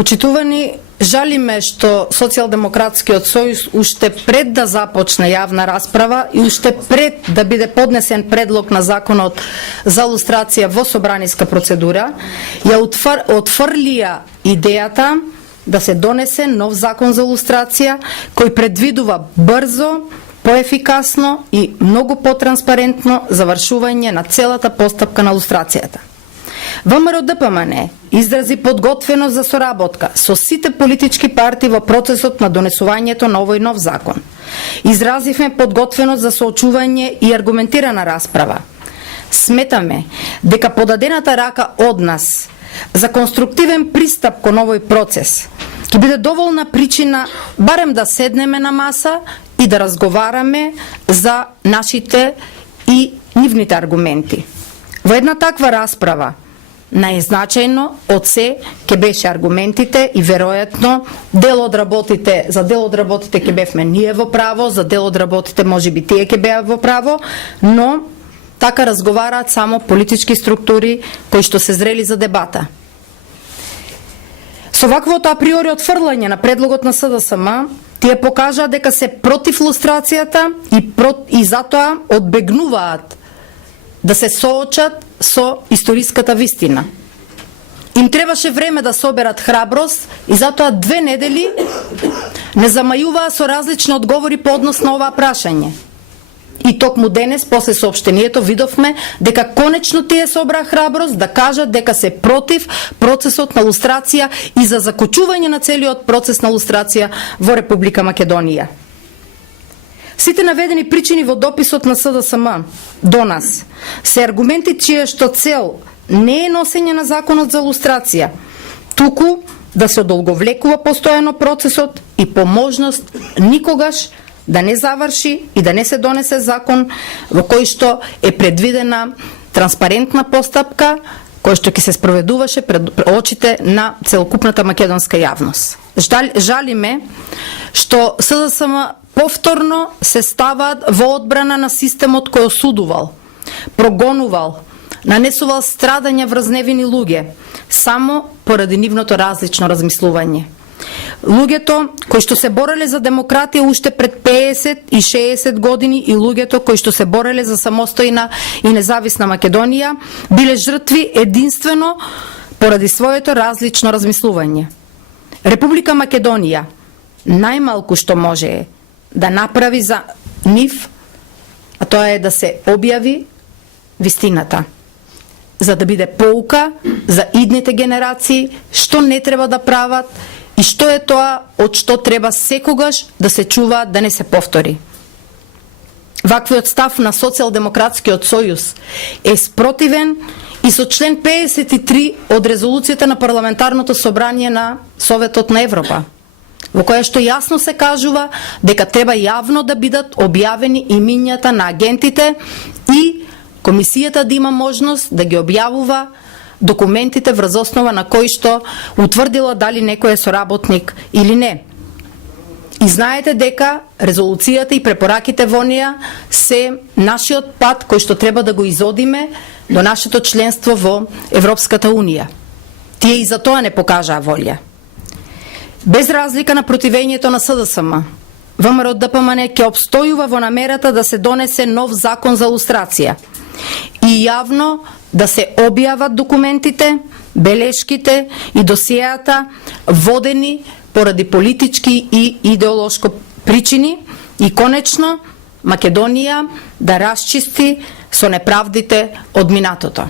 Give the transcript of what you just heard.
Почитувани, жалиме што Социјалдемократскиот сојуз уште пред да започне јавна расправа и уште пред да биде поднесен предлог на законот за лустрација во собраниска процедура, ја отфрлија идејата да се донесе нов закон за лустрација кој предвидува брзо, поефикасно и многу потранспарентно завршување на целата постапка на лустрацијата. ВМРО-ДПМН изрази подготвеност за соработка со сите политички партии во процесот на донесувањето на овој нов закон. Изразивме подготвеност за соочување и аргументирана расправа. Сметаме дека подадената рака од нас за конструктивен пристап кон овој процес ќе биде доволна причина барем да седнеме на маса и да разговараме за нашите и нивните аргументи. Во една таква расправа најзначајно од се ќе беше аргументите и веројатно дел од работите, за дел од работите ќе бевме ние во право, за дел од работите можеби тие ќе беа во право, но така разговараат само политички структури кои што се зрели за дебата. Со ваквото априори отфрлање на предлогот на СДСМ, тие покажаа дека се против лустрацијата и затоа одбегнуваат да се соочат со историската вистина. Им требаше време да соберат храброст и затоа 2 недели не замајуваа со различни одговори по однос на оваа прашање. И токму денес, после соопштението, видовме дека конечно тие собраа храброст да кажат дека се против процесот на лустрација и за закочување на целиот процес на лустрација во Република Македонија. Сите наведени причини во дописот на СДСМ до нас се аргументи чија што цел не е носење на законот за лустрација, туку да се одолговлекува постојано процесот и по можност никогаш да не заврши и да не се донесе закон во кој што е предвидена транспарентна постапка кој што ќе се спроведуваше пред очите на целокупната македонска јавност. Жалиме што СДСМ повторно се ставаат во одбрана на системот кој осудувал, прогонувал, нанесувал страдања врз невини луѓе, само поради нивното различно размислување. Луѓето кои што се бореле за демократија уште пред 50 и 60 години и луѓето кои што се бореле за самостојна и независна Македонија биле жртви единствено поради своето различно размислување. Република Македонија најмалку што може е да направи за нив, а тоа е да се објави вистината, за да биде поука за идните генерации што не треба да прават и што е тоа од што треба секогаш да се чува да не се повтори. Ваквиот став на Социјалдемократскиот сојуз е спротивен и со член 53 од резолуцијата на Парламентарното собрание на Советот на Европа, во која што јасно се кажува дека треба јавно да бидат објавени имињата на агентите и комисијата да има можност да ги објавува документите врз основа на кои што утврдила дали некој е соработник или не. И знаете дека резолуцијата и препораките во неја се нашиот пат кој што треба да го изодиме до нашето членство во Европската Унија. Тие и за тоа не покажаа волја. Без разлика на противењето на СДСМ, ВМРО-ДПМН ќе обстојува во намерата да се донесе нов закон за лустрација и јавно да се објават документите, белешките и досиеата водени поради политички и идеолошко причини и конечно Македонија да расчисти со неправдите од минатото.